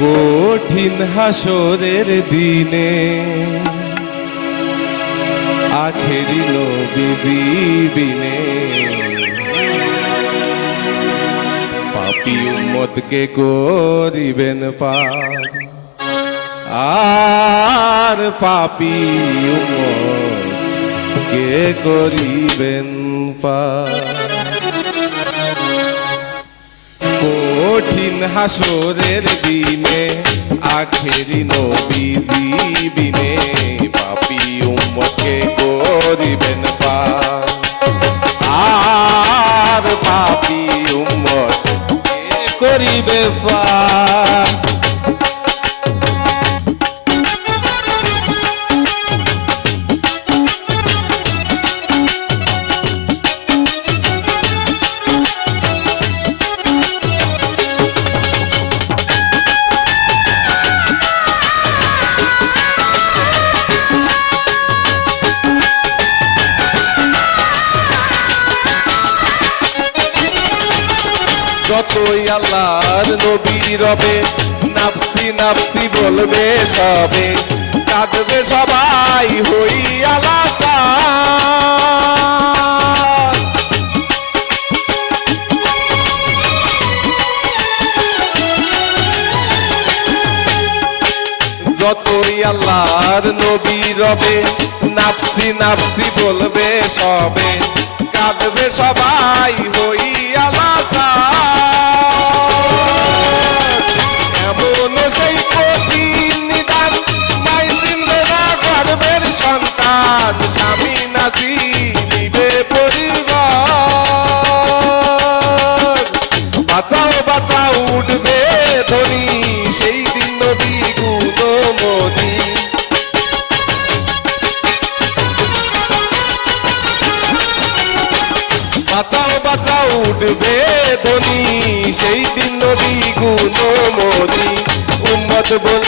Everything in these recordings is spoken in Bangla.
কঠিন হাসরের দিনে আখেরি নবী পাপি উম্মতকে করিবেন পার আর পাপি উম্মত কে করিবেন পার হাসরের দিনে। আল্লাহর নবী রবে, নাফসি নাফসি বলবে সবে। কাঁদবে সবাই হই আলাদা যতই আল্লাহর নবী রবে, নাফসি নাফসি বলবে সবে। কাঁদবে সবাই হই আলাদা বলে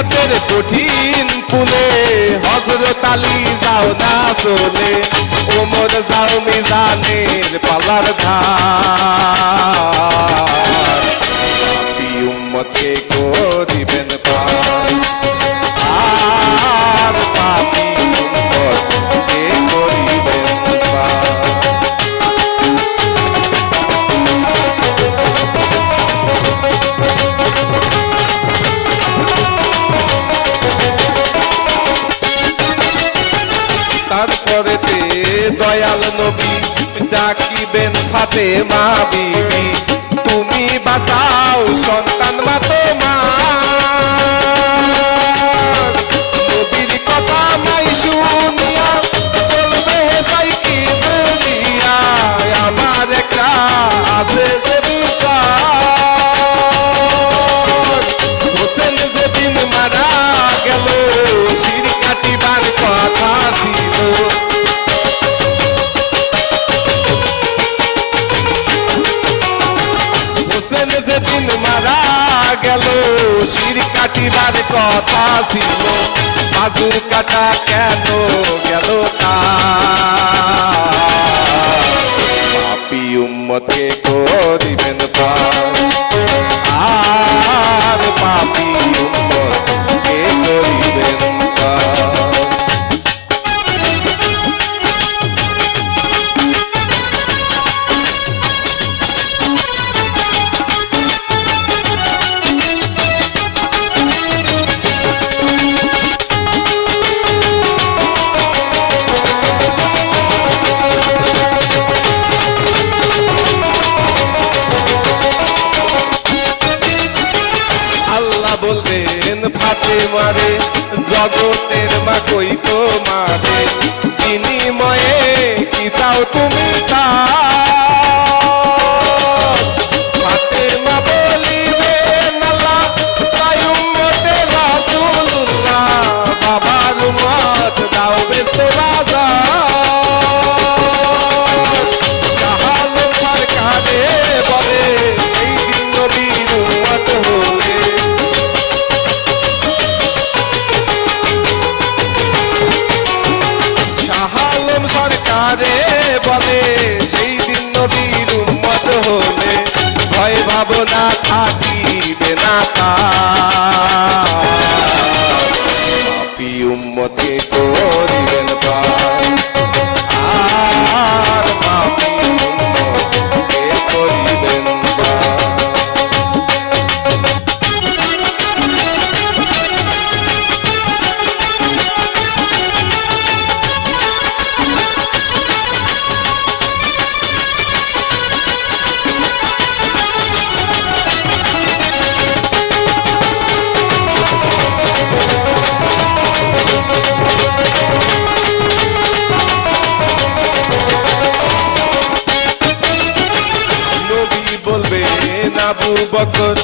তুলসিরাতের কঠিন পুলে হজরত আলী যাও না চলে ওমর যাও মিজানের পালার ধার মা বিবি তুমি বাঁচাও সন্তান ছিল বাজু কাটা কেন গেল? আল্লাহ বললেন ফাতে মারে জগতের মা কই তো মারে fuck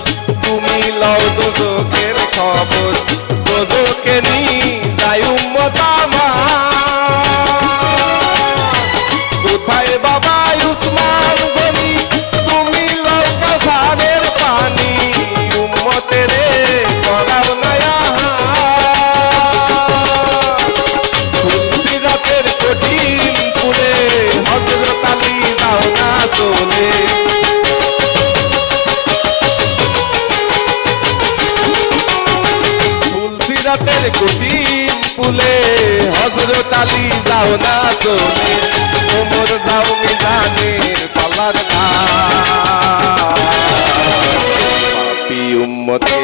রাতের কুটি ফুলে হজরত আলী যাও না চলে তোমর যাও মিজানের তলার পাপি উম্মতে